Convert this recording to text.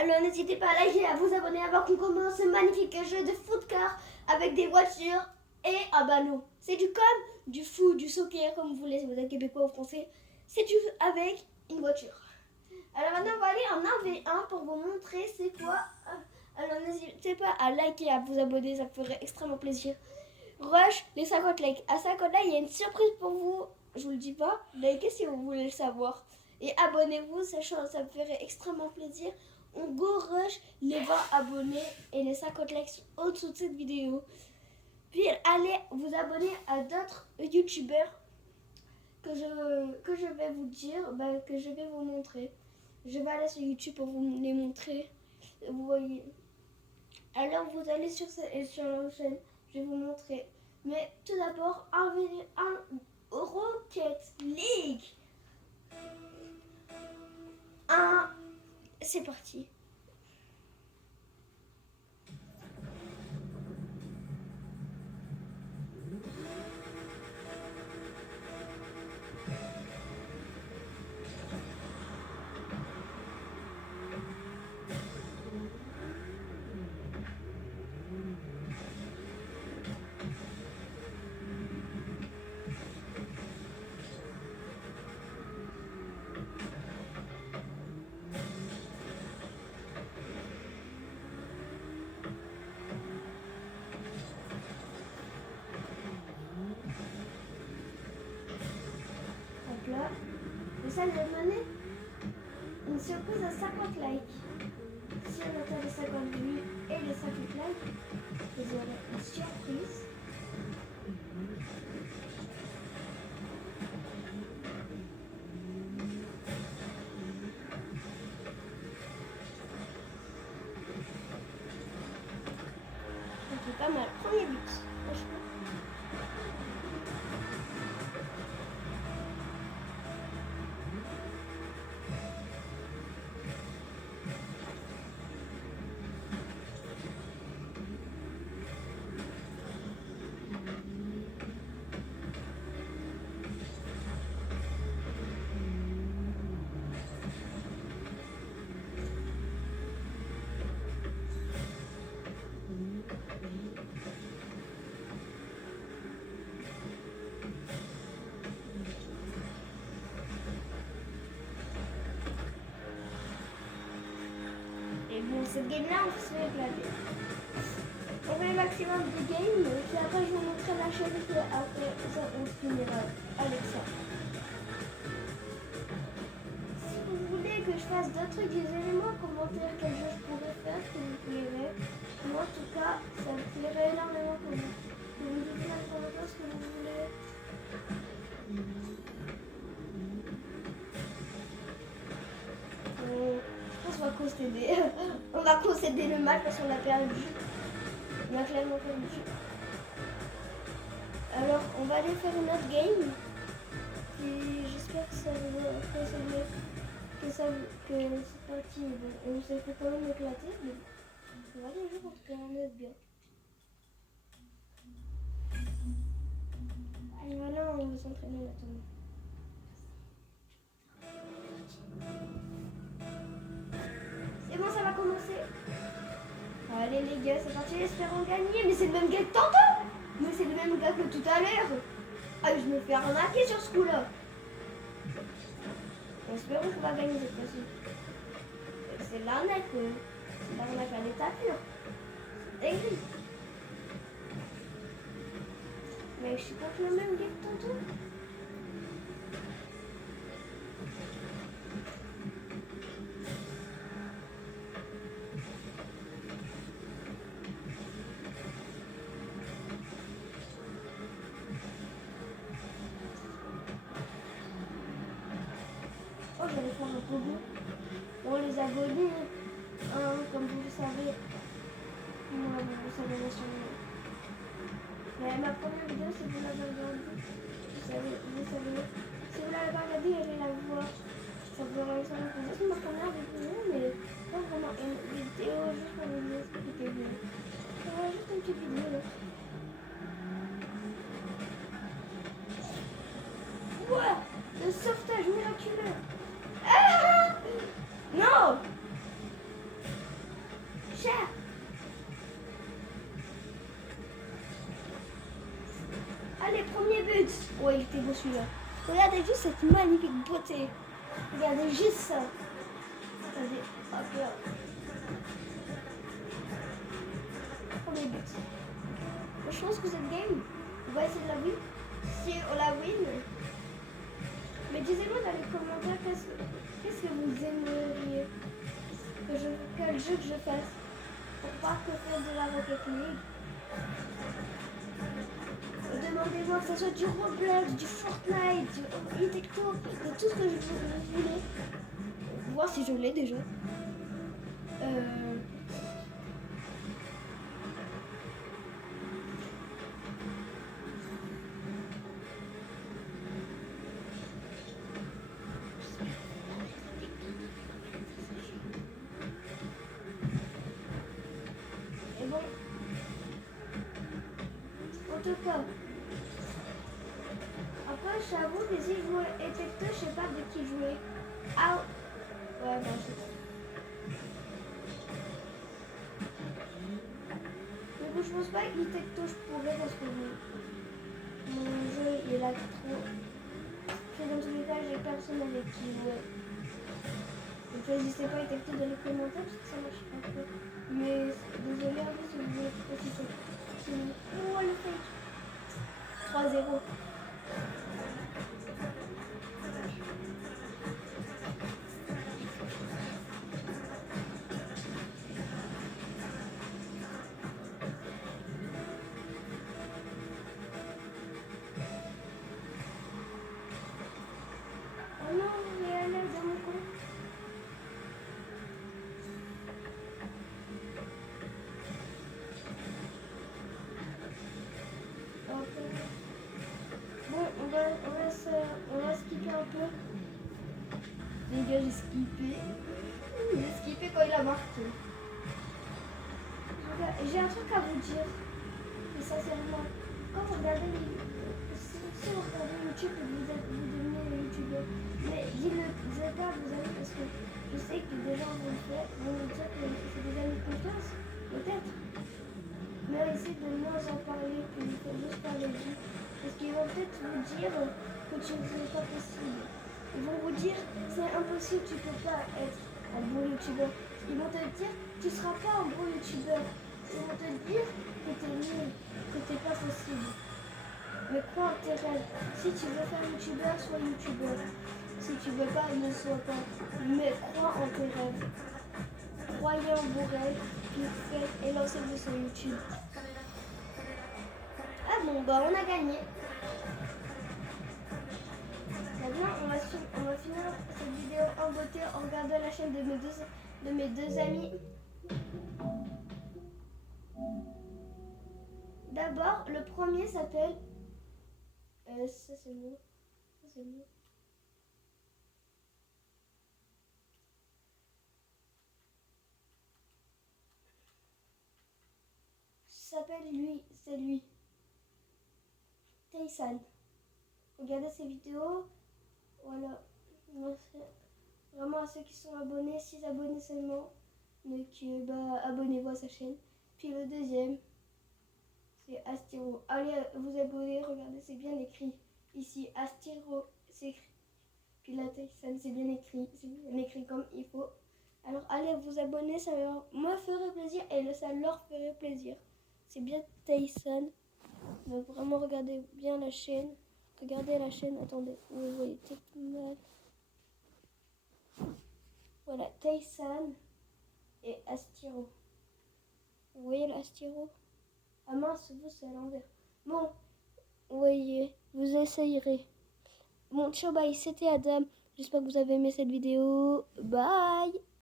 Alors n'hésitez pas à liker et à vous abonner avant qu'on commence ce magnifique jeu de foot-car avec des voitures et un ballon. C'est du comme du foot, du soccer, comme vous voulez, si vous êtes québécois ou français. C'est du avec une voiture. Alors maintenant on va aller en 1v1 pour vous montrer c'est quoi. Alors n'hésitez pas à liker et à vous abonner, ça me ferait extrêmement plaisir. Rush les 50 likes. À 50 likes, il y a une surprise pour vous. Je vous le dis pas, likez si vous voulez le savoir. Et abonnez-vous, ça me ferait extrêmement plaisir. On go rush les 20 abonnés et les 50 likes au-dessous de cette vidéo. Puis allez vous abonner à d'autres youtubeurs que je vais vous dire, que je vais vous montrer. Je vais aller sur YouTube pour vous les montrer. Vous voyez. Alors vous allez sur leur chaîne, je vais vous montrer. Mais tout d'abord, un Rocket League. C'est parti. Là. Et ça, je vais donner une surprise à 50 likes. Si on atteint les 50 vues et les 50 likes, vous aurez une surprise. C'est pas mal. Premier but. Franchement. Et bon, cette game-là, on se fait éclater. On fait le maximum de games, puis après je vous montrerai la chaîne et après ça, on finira avec ça. Si vous voulez que je fasse d'autres trucs, dites-moi en commentaire quel jeu je pourrais faire, que vous plairait. Moi, en tout cas, ça me plairait énormément que vous me dites dans les commentaires ce que vous voulez. On va concéder. On va concéder le match parce qu'on a perdu. On a clairement perdu. Alors, on va aller faire une autre game. Et j'espère que ça va que c'est parti. On s'est fait quand même éclater. Mais on va aller jouer parce qu'on est bien. Et voilà, on va s'entraîner maintenant. C'est bon, ça va commencer. Allez les gars, c'est parti, espérons gagner. Mais c'est le même gars que tantôt. Mais c'est le même gars que tout à l'heure. Ah, je me fais arnaquer sur ce coup-là. Espérons qu'on va gagner cette fois-ci. C'est l'arnaque. C'est l'arnaque à l'état pur. C'est dingue. Mais je suis pas le même gars que tantôt. J'allais faire un pogo. Bon, les abonnés, comme vous le savez, moi, vous savez sûrement. Mais ma première vidéo, si vous l'avez regardée, vous savez, si vous l'avez pas regardée, allez la voir. Ça vous aura extrêmement plaisir. C'est ma première vidéo, mais pas vraiment une vidéo, juste pour vous expliquer bien. Voilà, juste une petite vidéo là. Ouais, le sauvetage miraculeux. Ah non! Ouais, il était beau celui-là. Regardez juste cette magnifique beauté. Regardez juste ça. Regardez, hop là. Premier but. Je pense que cette game, on va essayer de la win. Si on la win, mais dites-moi dans les commentaires qu'est-ce que vous aimeriez quel jeu que je fasse pour pas que faire de la Rocket League. Demandez-moi que ce soit du Roblox, du Fortnite, du Tecto, de tout ce que je voulais. Voir si je l'ai déjà. Et bon, en tout cas, après j'avoue que si je jouais et Tecto, je sais pas de qui jouer. Ah ouais, bon, je sais pas. Mais bon, je pense pas que Tecto je pourrais parce que mon jeu il est là trop. Et dans tous les cas, j'ai personne avec qui jouer. Donc n'hésitez pas à Tecto dans les commentaires parce que ça marche pas trop. Mais désolé à vous si vous voulez aussi Tecto. Oh le fake 3-0. Oh non, mais elle est dans mon compte. Bon, on va skipper un peu. Les gars, j'ai skippé. J'ai skippé quand il a marqué. J'ai un truc à vous dire. Et sincèrement, quand vous regardez si vous regardez YouTube, vous devenez youtubeur. Mais dites-le pas à vos amis parce que je sais que des gens vont le faire, vont me dire que c'est des amis de confiance, peut-être. Mais essayez de moins en parler, que il faut juste parler de vous. Parce qu'ils vont peut-être vous dire que ce n'est pas possible. Ils vont vous dire c'est impossible, tu ne peux pas être un bon youtubeur. Ils vont te dire tu ne seras pas un bon youtubeur. Ils vont te dire que tu es nul, que tu n'es pas possible. Mais crois en tes rêves. Si tu veux faire youtubeur, sois youtubeur. Si tu veux pas, ne sois pas. Mais crois en tes rêves. Croyez en vos rêves, puis faites et lancez-vous sur YouTube. Ah bon, bah on a gagné. Maintenant, on va finir cette vidéo en beauté en regardant la chaîne de mes deux amis. D'abord, le premier s'appelle... ça c'est moi. Ça c'est moi. S'appelle lui, c'est lui. Taysan. Regardez ses vidéos. Voilà. Merci vraiment à ceux qui sont abonnés, 6 abonnés seulement. Donc abonnez-vous à sa chaîne. Puis le deuxième, c'est Astiro. Allez vous abonner, regardez, c'est bien écrit. Ici, Astiro, c'est écrit. Puis la Taysan, c'est bien écrit comme il faut. Alors allez vous abonner, ça me ferait plaisir et ça leur ferait plaisir. C'est bien Taysan. Donc vraiment regardez bien la chaîne. Regardez la chaîne, attendez, vous voyez peut-être mal. Voilà, Taysan et Astiro. Vous voyez l'Astiro? Ah mince, vous c'est à l'envers. Bon, vous voyez, vous essayerez. Bon, ciao, bye, c'était Adam. J'espère que vous avez aimé cette vidéo. Bye!